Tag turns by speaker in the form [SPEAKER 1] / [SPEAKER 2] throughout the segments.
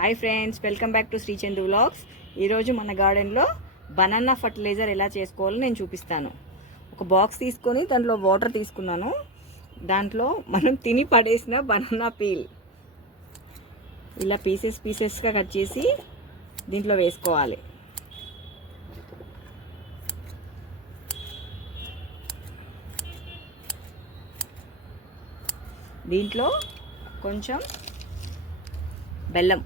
[SPEAKER 1] Hi friends welcome back to Srichandu vlogs. ఈరోజు మన గార్డెన్లో బనానా ఫర్టిలైజర్ ఎలా చేసుకోవాలో నేను చూపిస్తాను. ఒక బాక్స్ తీసుకొని దాంట్లో వాటర్ తీసుకున్నాను. దాంట్లో మనం తిని పడేసిన బనానా పీల్ ఇలా పీసెస్ పీసెస్గా కట్ చేసి దీంట్లో వేసుకోవాలి. దీంట్లో కొంచెం బెల్లం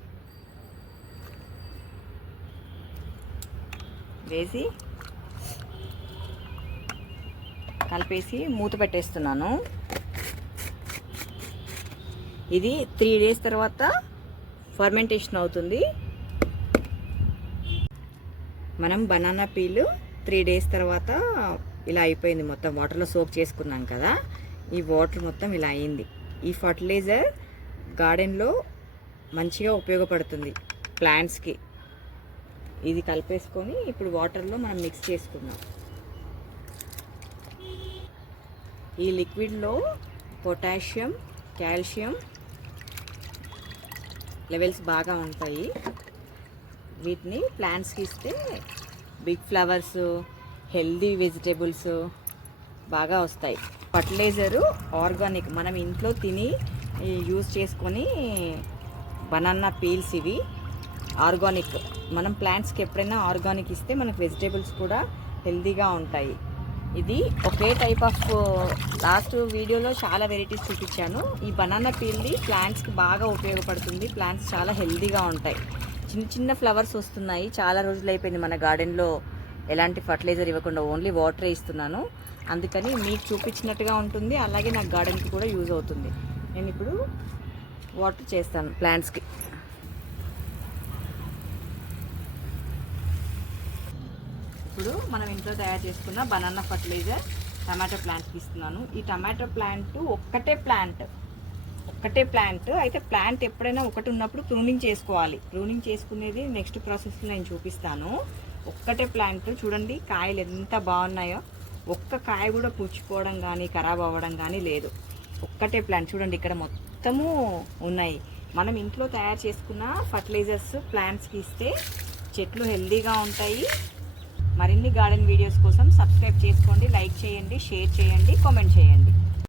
[SPEAKER 1] వేసి కలిపేసి మూత పెట్టేస్తున్నాను. ఇది త్రీ డేస్ తర్వాత ఫర్మెంటేషన్ అవుతుంది. మనం బనానా పీలు త్రీ డేస్ తర్వాత ఇలా అయిపోయింది మొత్తం. వాటర్లో సోప్ చేసుకున్నాం కదా ఈ వాటర్ మొత్తం ఇలా అయింది. ఈ ఫర్టిలైజర్ గార్డెన్లో మంచిగా ఉపయోగపడుతుంది ప్లాంట్స్కి. ఇది కలిపేసుకొని ఇప్పుడు వాటర్లో మనం మిక్స్ చేసుకుందాం. ఈ లిక్విడ్లో పొటాషియం కాల్షియం లెవెల్స్ బాగా ఉంటాయి. వీటిని ప్లాంట్స్కి ఇస్తే బిగ్ ఫ్లవర్స్ హెల్దీ వెజిటేబుల్స్ బాగా వస్తాయి. Fertiliser organic. మనం ఇంట్లో తిని యూజ్ చేసుకొని బనానా పీల్స్ ఇవి ఆర్గానిక్. మనం ప్లాంట్స్కి ఎప్పుడైనా ఆర్గానిక్ ఇస్తే మనకు వెజిటేబుల్స్ కూడా హెల్దీగా ఉంటాయి. ఇది ఒకే టైప్ ఆఫ్ లాస్ట్ వీడియోలో చాలా వెరైటీస్ చూపించాను. ఈ బనానా పీల్ది ప్లాంట్స్కి బాగా ఉపయోగపడుతుంది. ప్లాంట్స్ చాలా హెల్దీగా ఉంటాయి. చిన్న చిన్న ఫ్లవర్స్ వస్తున్నాయి. చాలా రోజులు అయిపోయింది మన గార్డెన్లో ఎలాంటి ఫర్టిలైజర్ ఇవ్వకుండా ఓన్లీ వాటరే ఇస్తున్నాను. అందుకని మీకు చూపించినట్టుగా ఉంటుంది. అలాగే నాకు గార్డెన్కి కూడా యూజ్ అవుతుంది. నేను ఇప్పుడు వాటర్ చేస్తాను ప్లాంట్స్కి. ఇప్పుడు మనం ఇంట్లో తయారు చేసుకున్న బనానా ఫర్టిలైజర్ టమాటో ప్లాంట్కి ఇస్తున్నాను. ఈ టమాటో ప్లాంట్ ఒక్కటే ప్లాంట్ ఒక్కటే ప్లాంట్. అయితే ప్లాంట్ ఎప్పుడైనా ఒకటి ఉన్నప్పుడు ప్రూనింగ్ చేసుకోవాలి. ప్రూనింగ్ చేసుకునేది నెక్స్ట్ ప్రాసెస్లో నేను చూపిస్తాను. ఒక్కటే ప్లాంట్ చూడండి కాయలు ఎంత బాగున్నాయో. ఒక్క కాయ కూడా పుచ్చుకోవడం కానీ ఖరాబ్ అవ్వడం కానీ లేదు. ఒక్కటే ప్లాంట్ చూడండి ఇక్కడ మొత్తము ఉన్నాయి. మనం ఇంట్లో తయారు చేసుకున్న ఫర్టిలైజర్స్ ప్లాంట్స్కి ఇస్తే చెట్లు హెల్దీగా ఉంటాయి. మరిన్ని గార్డెన్ వీడియోస్ కోసం సబ్స్క్రైబ్ చేసుకోండి లైక్ చేయండి షేర్ చేయండి కామెంట్ చేయండి.